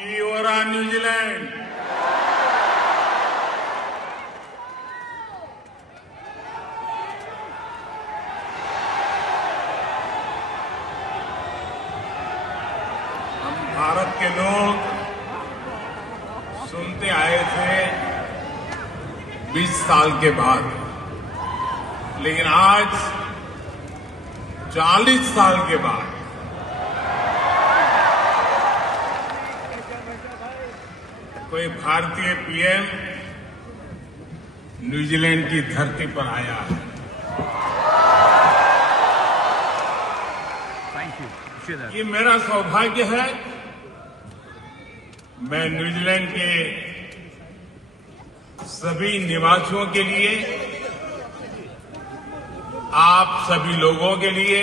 की ओरा न्यूजीलैंड। हम भारत के लोग सुनते आए थे 20 साल के बाद, लेकिन आज 40 साल के बाद कोई भारतीय पीएम न्यूजीलैंड की धरती पर आया है। ये मेरा सौभाग्य है। मैं न्यूजीलैंड के सभी निवासियों के लिए, आप सभी लोगों के लिए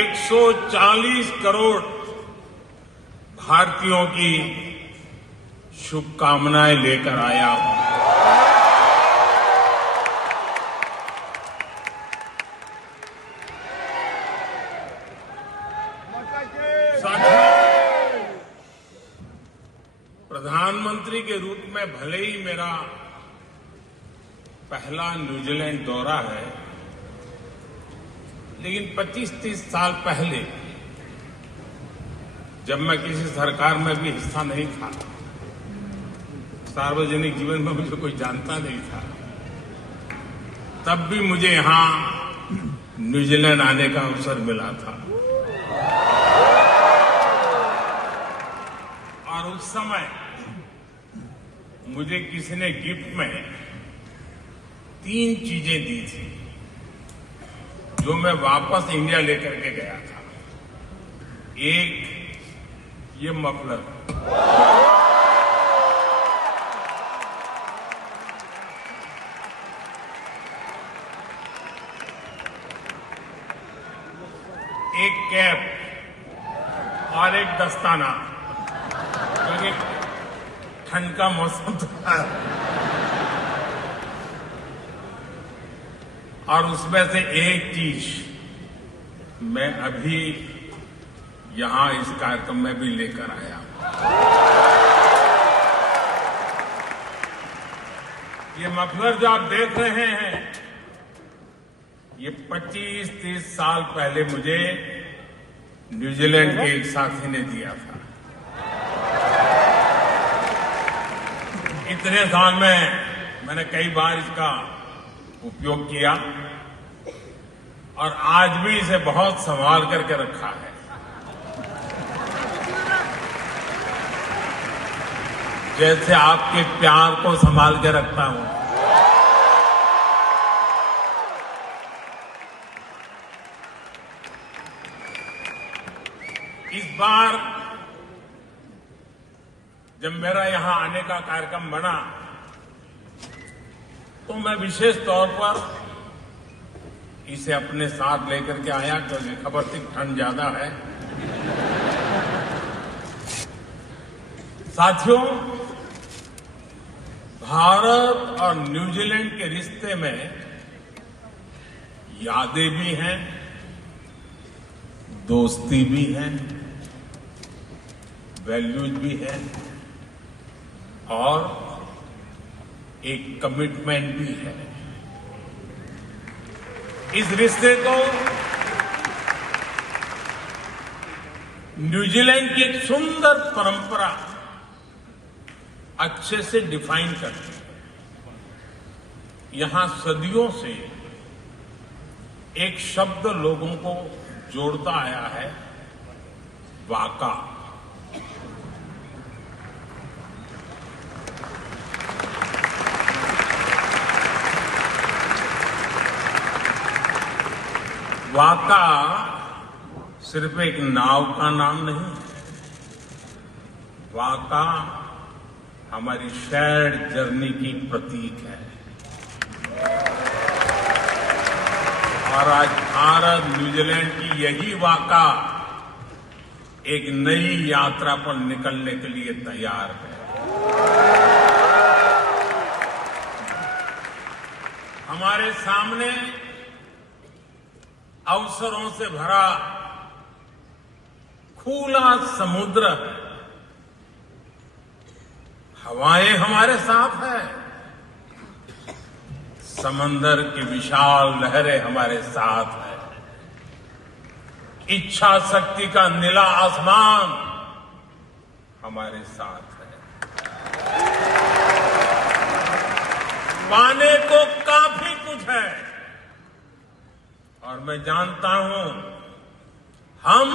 140 करोड़ भारतीयों की शुभकामनाएं लेकर आया हूं। साथियों, प्रधानमंत्री के रूप में भले ही मेरा पहला न्यूजीलैंड दौरा है, लेकिन 25-30 साल पहले जब मैं किसी सरकार में भी हिस्सा नहीं था, सार्वजनिक जीवन में मुझे कोई जानता नहीं था, तब भी मुझे यहां न्यूजीलैंड आने का अवसर मिला था। और उस समय मुझे किसी ने गिफ्ट में 3 चीजें दी थी जो मैं वापस इंडिया लेकर के गया था। एक, ये मफलर, एक कैप और एक दस्ताना, क्योंकि ठंड का मौसम था। और उसमें से एक चीज मैं अभी यहां इस कार्यक्रम में भी लेकर आया हूं। ये मफलर जो आप देख रहे हैं, ये 25-30 साल पहले मुझे न्यूजीलैंड के एक साथी ने दिया था। इतने साल में मैंने कई बार इसका उपयोग किया और आज भी इसे बहुत संभाल करके रखा है। जैसे आपके प्यार को संभाल के रखता हूं। इस बार जब मेरा यहां आने का कार्यक्रम बना तो मैं विशेष तौर पर इसे अपने साथ लेकर के आया, क्योंकि खबर थी ठंड ज्यादा है। साथियों, भारत और न्यूजीलैंड के रिश्ते में यादें भी हैं, दोस्ती भी है, वैल्यूज भी है और एक कमिटमेंट भी है। इस रिश्ते को न्यूजीलैंड की एक सुंदर परंपरा अच्छे से डिफाइन करती है। यहां सदियों से एक शब्द लोगों को जोड़ता आया है, वाका। वाका सिर्फ एक नाव का नाम नहीं है। वाका हमारी शेयर्ड जर्नी की प्रतीक है। और आज भारत न्यूजीलैंड की यही वाका एक नई यात्रा पर निकलने के लिए तैयार है। हमारे सामने अवसरों से भरा खुला समुद्र है, हवाएं हमारे साथ है, समंदर की विशाल लहरें हमारे साथ है, इच्छा शक्ति का नीला आसमान हमारे साथ है। पाने को काफी कुछ है और मैं जानता हूं हम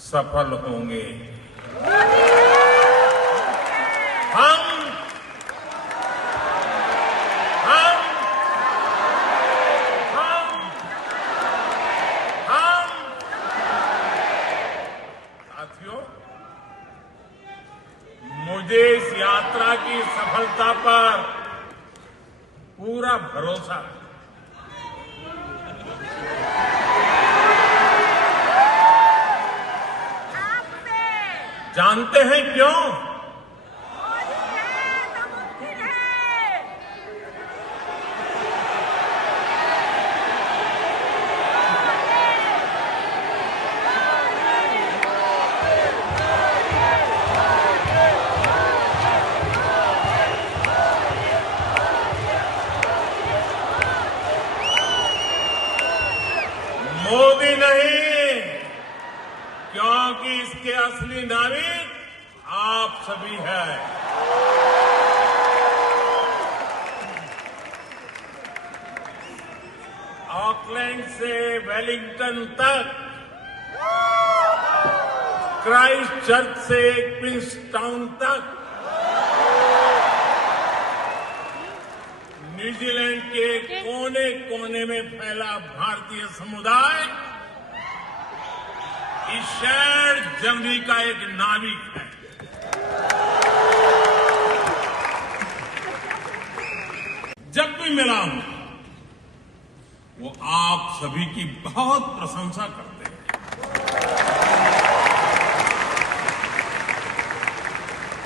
सफल होंगे। हम साथियों, मुझे इस यात्रा की सफलता पर पूरा भरोसा है। जानते हैं क्यों? मोदी नहीं, क्योंकि इसके असली नाविक आप सभी हैं। ऑकलैंड से वेलिंगटन तक, क्राइस्ट चर्च से क्वींसटाउन तक, न्यूजीलैंड के कोने कोने में फैला भारतीय समुदाय इस शेयर्ड जर्नी का एक नाविक है। जब भी मिला हूं, वो आप सभी की बहुत प्रशंसा करते हैं।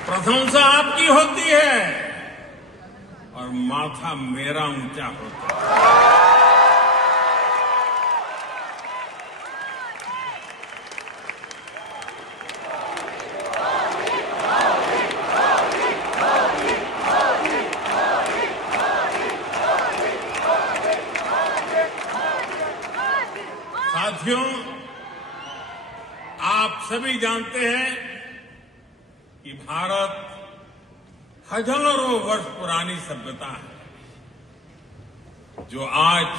प्रशंसा आपकी होती है और माथा मेरा ऊंचा होता है। साथियों, आप सभी जानते हैं कि भारत हजारों वर्ष पुरानी सभ्यता है, जो आज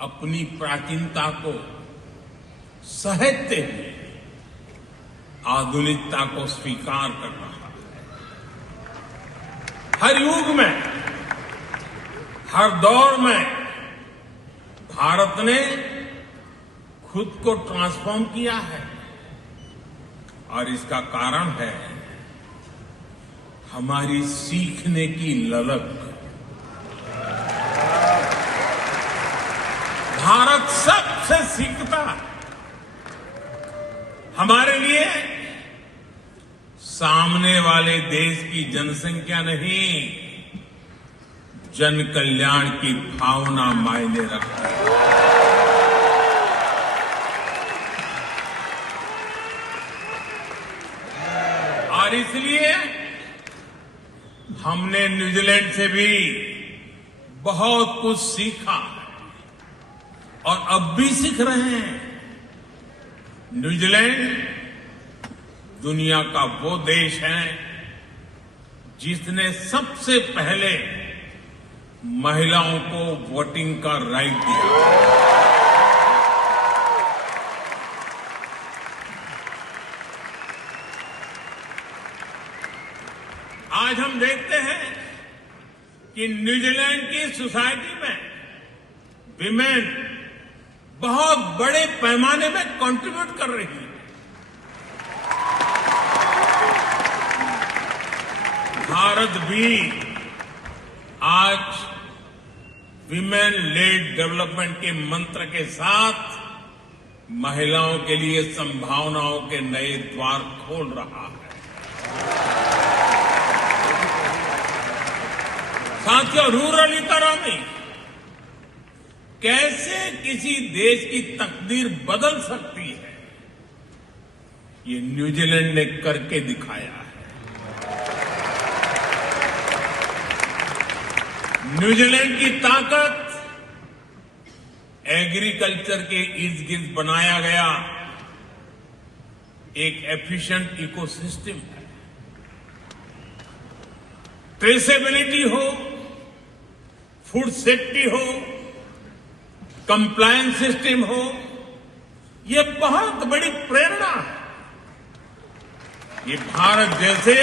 अपनी प्राचीनता को सहेजते हुए आधुनिकता को स्वीकार कर रहा है। हर युग में, हर दौर में भारत ने खुद को ट्रांसफॉर्म किया है और इसका कारण है हमारी सीखने की ललक। भारत सबसे सीखता है। हमारे लिए सामने वाले देश की जनसंख्या नहीं, जन कल्याण की भावना मायने रखती है। और इसलिए हमने न्यूजीलैंड से भी बहुत कुछ सीखा और अब भी सीख रहे हैं। न्यूजीलैंड दुनिया का वो देश है जिसने सबसे पहले महिलाओं को वोटिंग का राइट दिया। आज हम देखते हैं कि न्यूजीलैंड की सोसाइटी में विमेन बहुत बड़े पैमाने में कंट्रीब्यूट कर रही है। भारत भी आज विमेन लेड डेवलपमेंट के मंत्र के साथ महिलाओं के लिए संभावनाओं के नए द्वार खोल रहा है। साथियों, रूरल इकोनॉमी कैसे किसी देश की तकदीर बदल सकती है, ये न्यूजीलैंड ने करके दिखाया है। न्यूजीलैंड की ताकत एग्रीकल्चर के इर्द गिर्द बनाया गया एक एफिशिएंट इकोसिस्टम है। ट्रेसेबिलिटी हो, फूड सेफ्टी हो, कंप्लायंस सिस्टम हो, ये बहुत बड़ी प्रेरणा है। ये भारत जैसे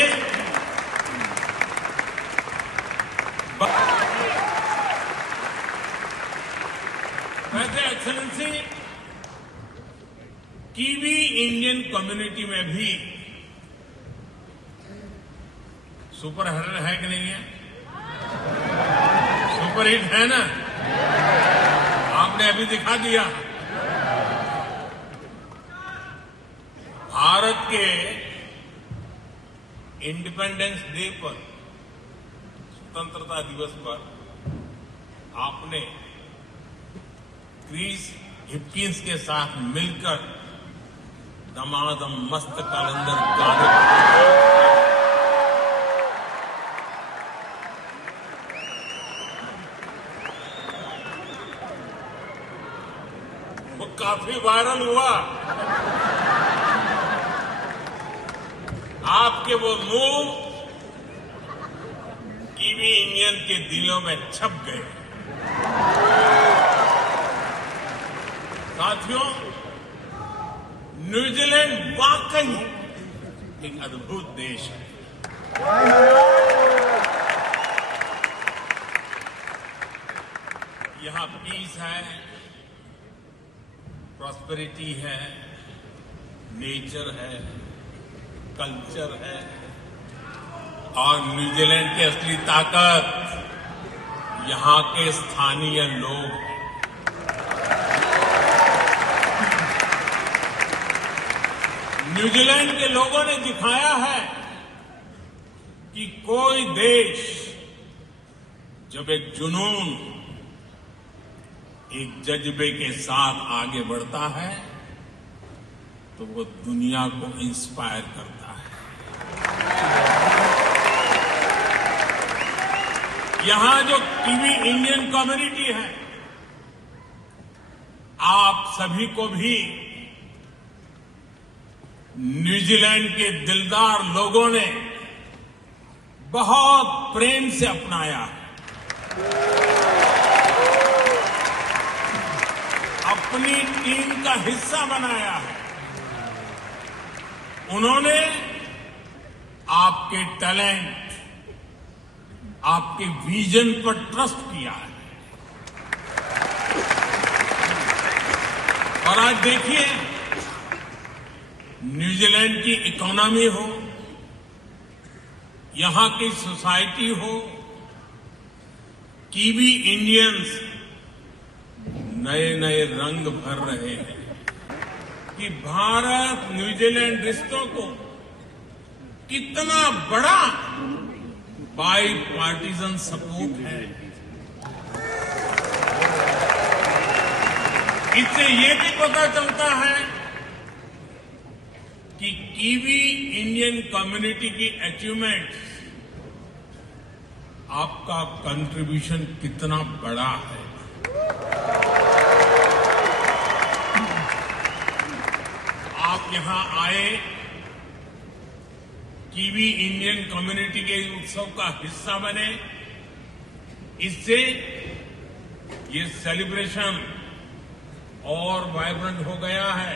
वैसे एक्सेलेंसी कीवी इंडियन कम्युनिटी में भी सुपर हिट है कि नहीं है? सुपर हिट है ना? आपने अभी दिखा दिया। भारत के इंडिपेंडेंस डे पर, स्वतंत्रता दिवस पर आपने क्रिस हिपकिंस के साथ मिलकर दमादम मस्त कलंदर गाने वो काफी वायरल हुआ। आपके वो मूव कीवी इंडियन के दिलों में छप गए। साथियों, न्यूजीलैंड वाकई एक अद्भुत देश है। यहां पीस है, प्रॉस्पेरिटी है, नेचर है, कल्चर है और न्यूजीलैंड की असली ताकत यहां के स्थानीय लोग हैं। न्यूजीलैंड के लोगों ने दिखाया है कि कोई देश जब एक जुनून, एक जज्बे के साथ आगे बढ़ता है तो वो दुनिया को इंस्पायर करता है। यहां जो कीवी इंडियन कम्युनिटी है, आप सभी को भी न्यूजीलैंड के दिलदार लोगों ने बहुत प्रेम से अपनाया है, अपनी टीम का हिस्सा बनाया है। उन्होंने आपके टैलेंट, आपके विजन पर ट्रस्ट किया है। और आज देखिए, न्यूजीलैंड की इकोनॉमी हो, यहां की सोसाइटी हो, कीवी इंडियंस नए नए रंग भर रहे हैं कि भारत न्यूजीलैंड रिश्तों को कितना बड़ा बाई पार्टीजन सपोर्ट है। इससे ये भी पता चलता है कि कीवी इंडियन कम्युनिटी की अचीवमेंट्स, आपका कंट्रीब्यूशन कितना बड़ा है। आप यहां आए, कीवी इंडियन कम्युनिटी के उत्सव का हिस्सा बने, इससे ये सेलिब्रेशन और वाइब्रेंट हो गया है।